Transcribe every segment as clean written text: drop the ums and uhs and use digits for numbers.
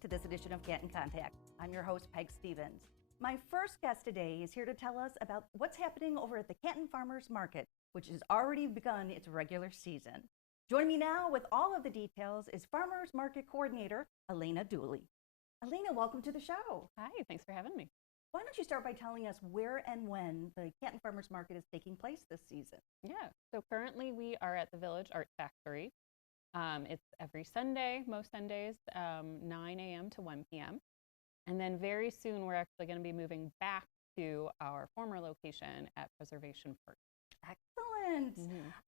to this edition of Canton Contact. I'm your host, Peg Stevens. My first guest today is here to tell us about what's happening over at the Canton Farmers Market, which has already begun its regular season. Joining me now with all of the details is Farmers Market Coordinator, Elena Dooley. Elena, welcome to the show. Hi, thanks for having me. Why don't you start by telling us where and when the Canton Farmers Market is taking place this season? Yeah, so currently we are at the Village Art Factory. It's every Sunday, most Sundays, 9 a.m. to 1 p.m. And then very soon we're actually going to be moving back to our former location at Preservation Park. Excellent.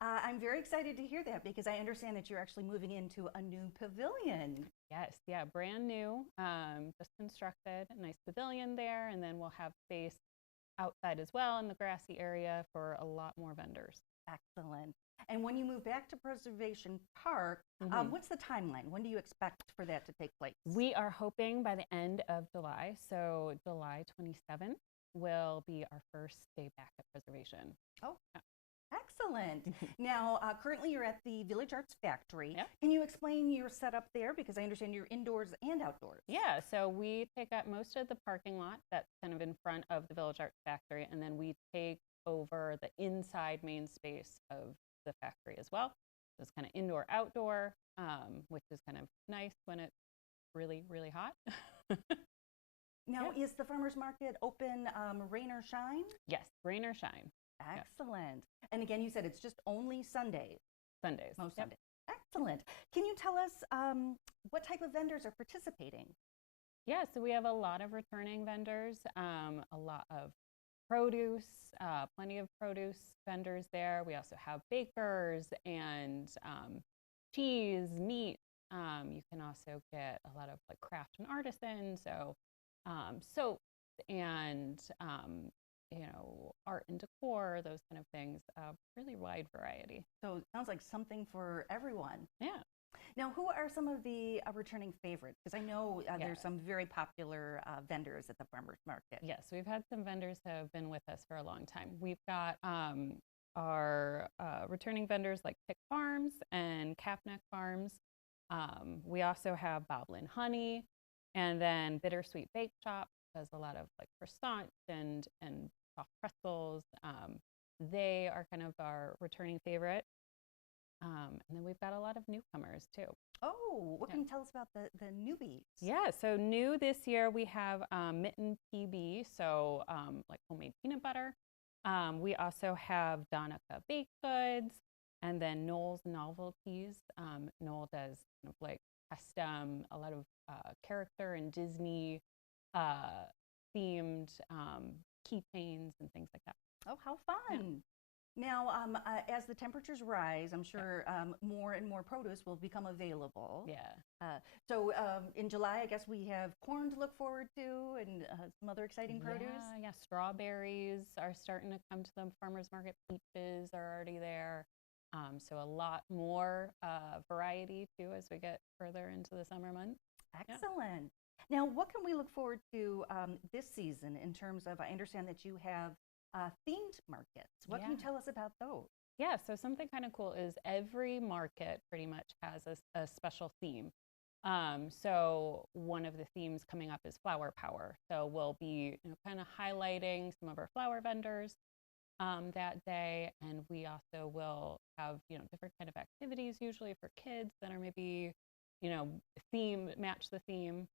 I'm very excited to hear that because I understand that you're actually moving into a new pavilion. Yes, yeah, brand new, just constructed, a nice pavilion there, and then we'll have space outside as well in the grassy area for a lot more vendors. Excellent. And when you move back to Preservation Park, what's the timeline? When do you expect for that to take place? We are hoping by the end of July, so July 27th will be our first day back at Preservation. Oh, yeah. Excellent. Now, currently you're at the Village Arts Factory. Yep. Can you explain your setup there? Because I understand you're indoors and outdoors. Yeah, so we take up most of the parking lot that's kind of in front of the Village Arts Factory, and then we take over the inside main space of the factory as well. So it's kind of indoor, outdoor, which is kind of nice when it's really, really hot. Now, is the farmer's market open rain or shine? Yes, rain or shine. Excellent. Yep. And again, you said it's just only Sundays. Sundays. Most Sundays. Excellent. Can you tell us what type of vendors are participating? Yeah, so we have a lot of returning vendors, a lot of produce, plenty of produce vendors there. We also have bakers and cheese, meat. You can also get a lot of like craft and artisan, so soaps and art and decor, those kind of things. Really wide variety. So it sounds like something for everyone. Yeah. Now, who are some of the returning favorites? Because I know there's some very popular vendors at the farmers market. Yes, we've had some vendors that have been with us for a long time. We've got our returning vendors like Pick Farms and Capneck Farms. We also have Boblin Honey, and then Bittersweet Bake Shop does a lot of like croissants and soft pretzels. They are kind of our returning favorite. And then we've got a lot of newcomers too. Oh, what can you tell us about the newbies? Yeah, so new this year we have Mitten PB, so like homemade peanut butter. We also have Donica Baked Goods, and then Noel's Novelties. Noel does kind of like custom, a lot of character and Disney themed keychains and things like that. Oh, how fun. Yeah. Now, as the temperatures rise, I'm sure more and more produce will become available. Yeah. So in July, I guess we have corn to look forward to and some other exciting produce. Yeah, strawberries are starting to come to the farmer's market. Peaches are already there. So a lot more variety too as we get further into the summer months. Excellent. Yeah. Now, what can we look forward to this season in terms of, I understand that you have themed markets. What can you tell us about those? Yeah, so something kind of cool is every market pretty much has a special theme. So one of the themes coming up is flower power. So we'll be kind of highlighting some of our flower vendors that day, and we also will have different kind of activities usually for kids that are maybe match the theme.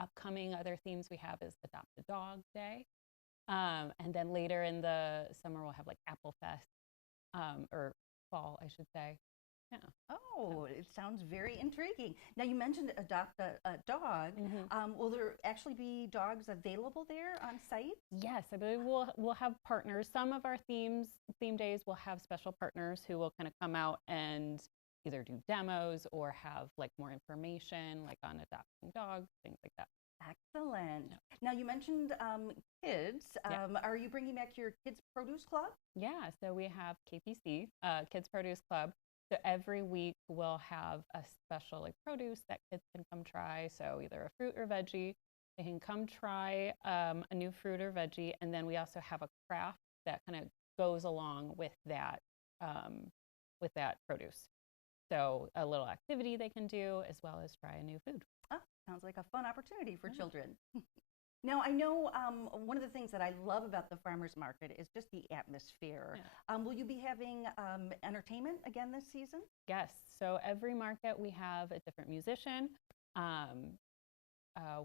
Upcoming other themes we have is Adopt a Dog Day. And then later in the summer, we'll have like Apple Fest, or fall, I should say. Yeah. Oh, it sounds very intriguing. Now, you mentioned Adopt a Dog. Will there actually be dogs available there on site? Yes, I believe we'll have partners. Some of our theme days will have special partners who will kind of come out and either do demos or have like more information like on adopting dogs, things like that. Excellent. Yeah. Now, you mentioned kids. Are you bringing back your Kids Produce Club? Yeah, so we have KPC, Kids Produce Club. So every week we'll have a special like produce that kids can come try. So either a fruit or veggie. They can come try a new fruit or veggie. And then we also have a craft that kind of goes along with that produce. So a little activity they can do as well as try a new food. Oh, sounds like a fun opportunity for children. Now, I know one of the things that I love about the farmers market is just the atmosphere. Yeah. Will you be having entertainment again this season? Yes. So every market we have a different musician.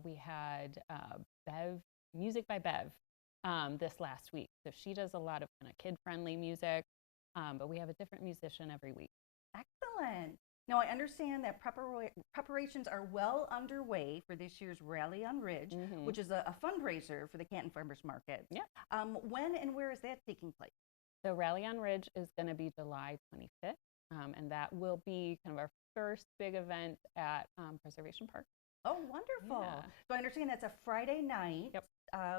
We had Bev, Music by Bev, this last week. So she does a lot of kind of kid-friendly music, but we have a different musician every week. Excellent. Now, I understand that preparations are well underway for this year's Rally on Ridge, which is a fundraiser for the Canton Farmers Market. Yeah. When and where is that taking place? So Rally on Ridge is going to be July 25th, and that will be kind of our first big event at Preservation Park. Oh, wonderful. Yeah. So I understand that's a Friday night. Yep.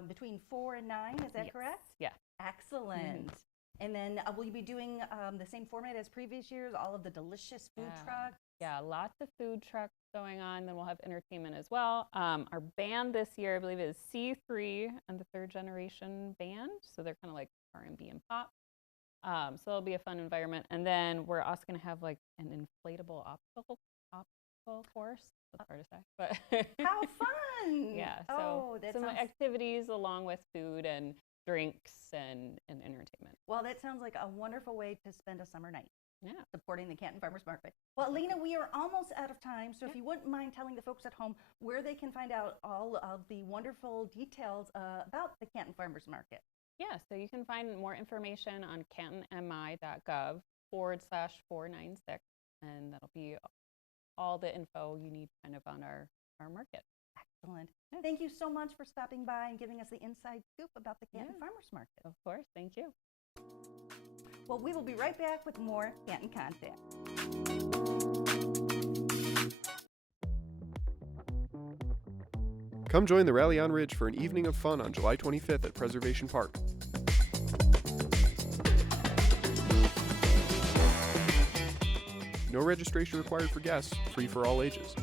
Between 4 and 9, is that Yes. correct? Yeah. Excellent. And then will you be doing the same format as previous years, all of the delicious food trucks? Yeah, lots of food trucks going on. Then we'll have entertainment as well. Our band this year, I believe, is C3 and the Third Generation Band. So they're kind of like R&B and pop. So it'll be a fun environment. And then we're also going to have like an inflatable obstacle course. That's hard to say, but How fun! Yeah, so Oh, that some sounds activities along with food and drinks and entertainment. well. That sounds like a wonderful way to spend a summer night. Yeah. Supporting the Canton Farmers Market. Well, Lena, we are almost out of time, so if you wouldn't mind telling the folks at home where they can find out all of the wonderful details about the Canton Farmers Market. Yeah, so you can find more information on cantonmi.gov/496, and that'll be all the info you need kind of on our market. Excellent. Thank you so much for stopping by and giving us the inside scoop about the Canton Farmers Market. Of course, thank you. Well, we will be right back with more Canton Contact. Come join the Rally on Ridge for an evening of fun on July 25th at Preservation Park. No registration required for guests, free for all ages.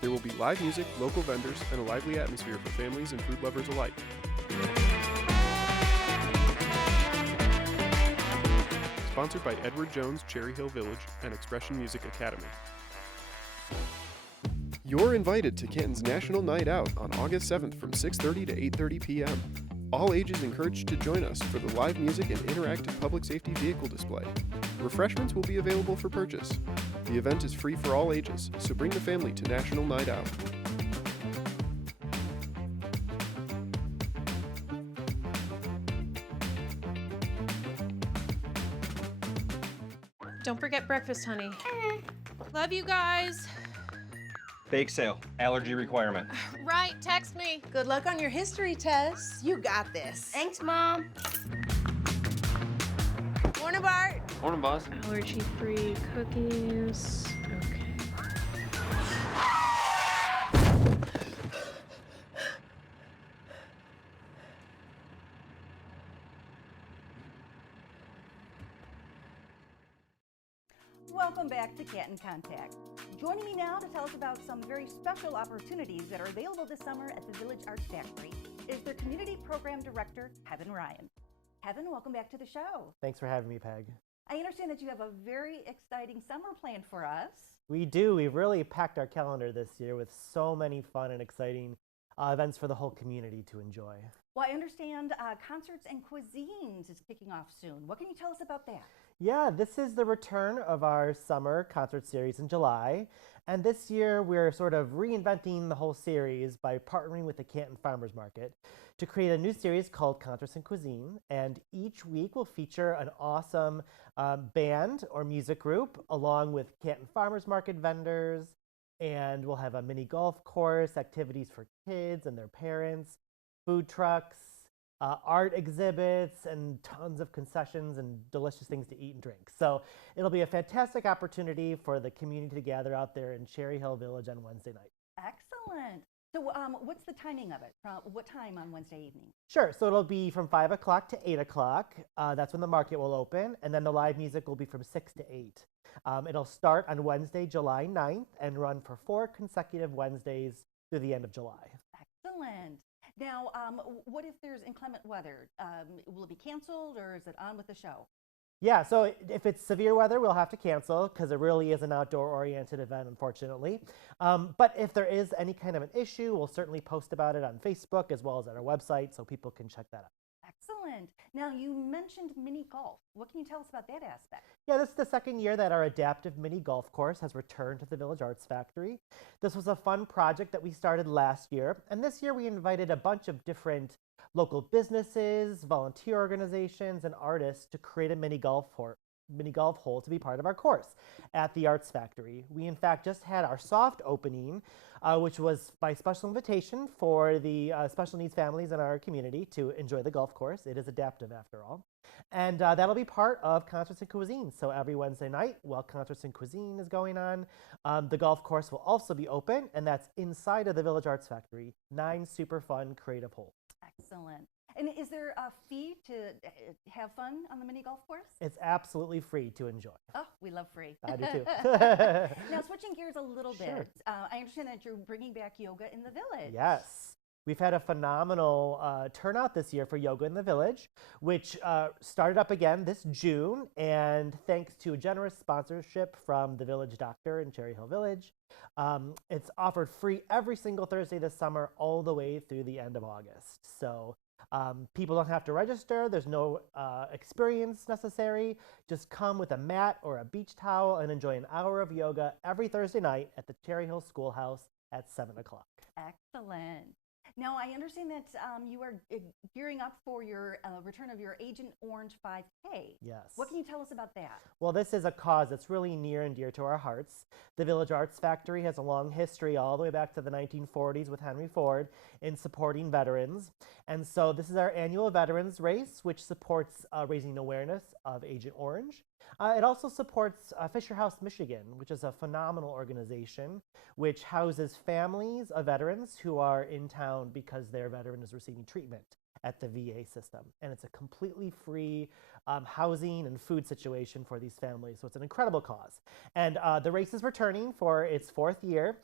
There will be live music, local vendors, and a lively atmosphere for families and food lovers alike. Sponsored by Edward Jones Cherry Hill Village and Expression Music Academy. You're invited to Canton's National Night Out on August 7th from 6:30 to 8:30 p.m. All ages encouraged to join us for the live music and interactive public safety vehicle display. Refreshments will be available for purchase. The event is free for all ages, so bring the family to National Night Out. Don't forget breakfast, honey. Love you guys. Bake sale, allergy requirement. Right, text me. Good luck on your history test. You got this. Thanks, Mom. Morning, Bart. Morning, boss. Allergy-free cookies. Okay. Welcome back to Canton Contact. Joining me now to tell us about some very special opportunities that are available this summer at the Village Arts Factory is their Community Program Director, Kevin Ryan. Kevin, welcome back to the show. Thanks for having me, Peg. I understand that you have a very exciting summer planned for us. We do. We've really packed our calendar this year with so many fun and exciting events for the whole community to enjoy. Well, I understand Concerts and Cuisines is kicking off soon. What can you tell us about that? Yeah, this is the return of our summer concert series in July. And this year we're sort of reinventing the whole series by partnering with the Canton Farmers Market to create a new series called Concerts and Cuisine. And each week will feature an awesome band or music group along with Canton Farmers Market vendors. And we'll have a mini golf course, activities for kids and their parents, food trucks, art exhibits, and tons of concessions and delicious things to eat and drink. So it'll be a fantastic opportunity for the community to gather out there in Cherry Hill Village on Wednesday night. Excellent. So what's the timing of it? What time on Wednesday evening? Sure, so it'll be from 5 o'clock to 8 o'clock. That's when the market will open, and then the live music will be from 6 to 8. It'll start on Wednesday, July 9th, and run for 4 consecutive Wednesdays through the end of July. Excellent. Now, what if there's inclement weather? Will it be canceled or is it on with the show? Yeah, so if it's severe weather, we'll have to cancel because it really is an outdoor-oriented event, unfortunately. But if there is any kind of an issue, we'll certainly post about it on Facebook as well as on our website so people can check that out. Excellent. Now, you mentioned mini golf. What can you tell us about that aspect? Yeah, this is the second year that our adaptive mini golf course has returned to the Village Arts Factory. This was a fun project that we started last year, and this year we invited a bunch of different local businesses, volunteer organizations, and artists to create a mini golf hole to be part of our course at the Arts Factory. We in fact just had our soft opening, which was by special invitation for the special needs families in our community to enjoy the golf course. It is adaptive after all. And that'll be part of Concerts and Cuisine. So every Wednesday night while Concerts and Cuisine is going on, the golf course will also be open, and that's inside of the Village Arts Factory. 9 super fun creative holes. Excellent. And is there a fee to have fun on the mini golf course? It's absolutely free to enjoy. Oh, we love free. I do too. Now, switching gears a little bit, I understand that you're bringing back yoga in the village. Yes. We've had a phenomenal turnout this year for Yoga in the Village, which started up again this June. And thanks to a generous sponsorship from the Village Doctor in Cherry Hill Village, it's offered free every single Thursday this summer all the way through the end of August. So people don't have to register. There's no experience necessary. Just come with a mat or a beach towel and enjoy an hour of yoga every Thursday night at the Cherry Hill Schoolhouse at 7 o'clock. Excellent. Now, I understand that you are gearing up for your return of your Agent Orange 5K. Yes. What can you tell us about that? Well, this is a cause that's really near and dear to our hearts. The Village Arts Factory has a long history all the way back to the 1940s with Henry Ford in supporting veterans. And so this is our annual veterans race, which supports raising awareness of Agent Orange. It also supports Fisher House, Michigan, which is a phenomenal organization which houses families of veterans who are in town because their veteran is receiving treatment at the VA system. And it's a completely free housing and food situation for these families. So it's an incredible cause. And the race is returning for its 4th year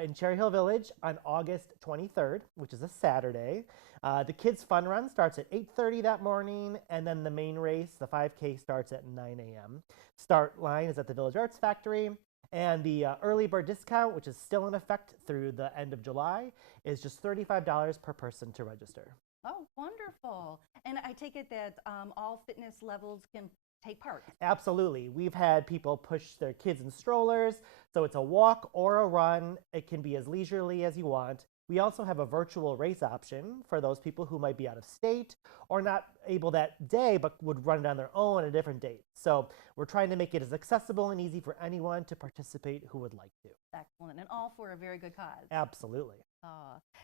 in Cherry Hill Village on August 23rd, which is a Saturday. The kids' fun run starts at 8:30 that morning, and then the main race, the 5K, starts at 9 a.m. Start line is at the Village Arts Factory, and the early bird discount, which is still in effect through the end of July, is just $35 per person to register. Oh, wonderful. And I take it that all fitness levels can take part. Absolutely. We've had people push their kids in strollers, so it's a walk or a run. It can be as leisurely as you want. We also have a virtual race option for those people who might be out of state or not able that day but would run it on their own at a different date. So we're trying to make it as accessible and easy for anyone to participate who would like to. Excellent. And all for a very good cause. Absolutely.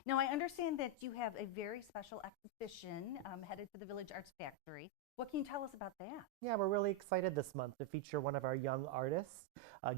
Now, I understand that you have a very special exhibition headed to the Village Arts Factory. What can you tell us about that? Yeah, we're really excited this month to feature one of our young artists,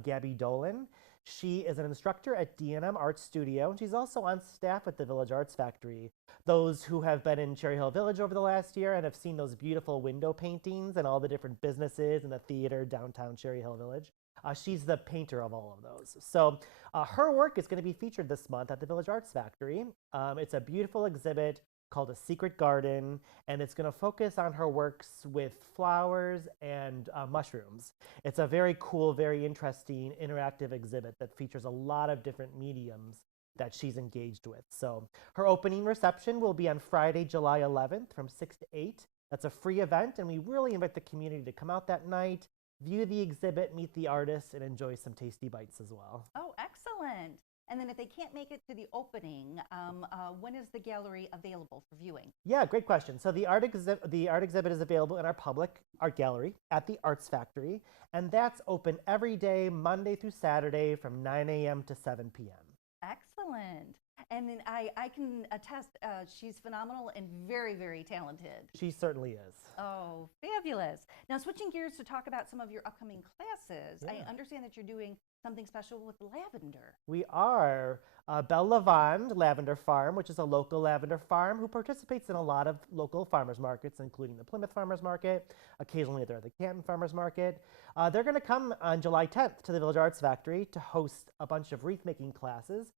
Gabby Dolan. She is an instructor at D&M Art Studio, and she's also on staff at the Village Arts Factory. Those who have been in Cherry Hill Village over the last year and have seen those beautiful window paintings and all the different businesses and the theater downtown Cherry Hill Village, she's the painter of all of those. So her work is going to be featured this month at the Village Arts Factory. It's a beautiful exhibit called A Secret Garden, and it's going to focus on her works with flowers and mushrooms. It's a very cool, very interesting, interactive exhibit that features a lot of different mediums that she's engaged with. So her opening reception will be on Friday, July 11th from 6 to 8. That's a free event, and we really invite the community to come out that night, view the exhibit, meet the artist, and enjoy some tasty bites as well. Oh, excellent. And then if they can't make it to the opening, when is the gallery available for viewing? Yeah, great question. So the art exhibit is available in our public art gallery at the Arts Factory, and that's open every day, Monday through Saturday from 9 a.m. to 7 p.m. Excellent. And then I can attest, she's phenomenal and very, very talented. She certainly is. Oh, fabulous. Now, switching gears to talk about some of your upcoming classes, Yeah. I understand that you're doing something special with lavender. We are Belle Lavande Lavender Farm, which is a local lavender farm who participates in a lot of local farmers markets, including the Plymouth Farmers Market. Occasionally they're at the Canton Farmers Market. They're going to come on July 10th to the Village Arts Factory to host a bunch of wreath-making classes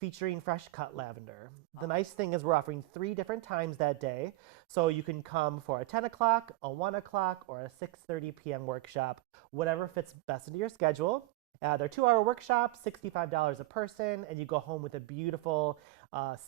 featuring fresh cut lavender. The nice thing is we're offering 3 different times that day, so you can come for a 10 o'clock, a 1 o'clock, or a 6:30 p.m. workshop, whatever fits best into your schedule. They're 2-hour workshops, $65 a person, and you go home with a beautiful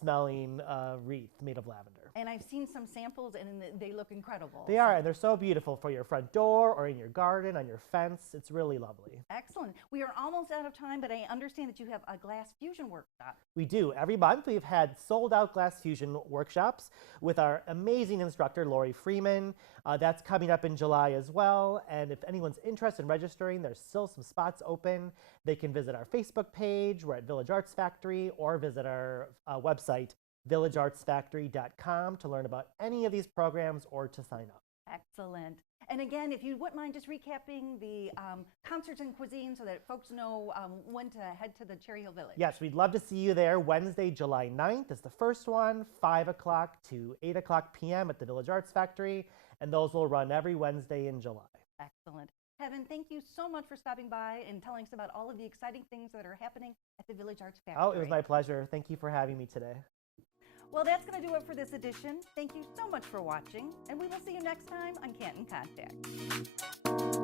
smelling wreath made of lavender. And I've seen some samples and they look incredible. They are, and they're so beautiful for your front door or in your garden, on your fence. It's really lovely. Excellent. We are almost out of time, but I understand that you have a glass fusion workshop. We do. Every month we've had sold out glass fusion workshops with our amazing instructor, Lori Freeman. That's coming up in July as well. And if anyone's interested in registering, there's still some spots open. They can visit our Facebook page. We're at Village Arts Factory, or visit our website, villageartsfactory.com, to learn about any of these programs or to sign up. Excellent. And again, if you wouldn't mind just recapping the concerts and cuisine so that folks know when to head to the Cherry Hill Village. Yes, we'd love to see you there. Wednesday, July 9th is the first one, 5 o'clock to 8 o'clock p.m. at the Village Arts Factory, and those will run every Wednesday in July. Excellent. Kevin, thank you so much for stopping by and telling us about all of the exciting things that are happening at the Village Arts Factory. Oh, it was my pleasure. Thank you for having me today. Well, that's going to do it for this edition. Thank you so much for watching, and we will see you next time on Canton Contact.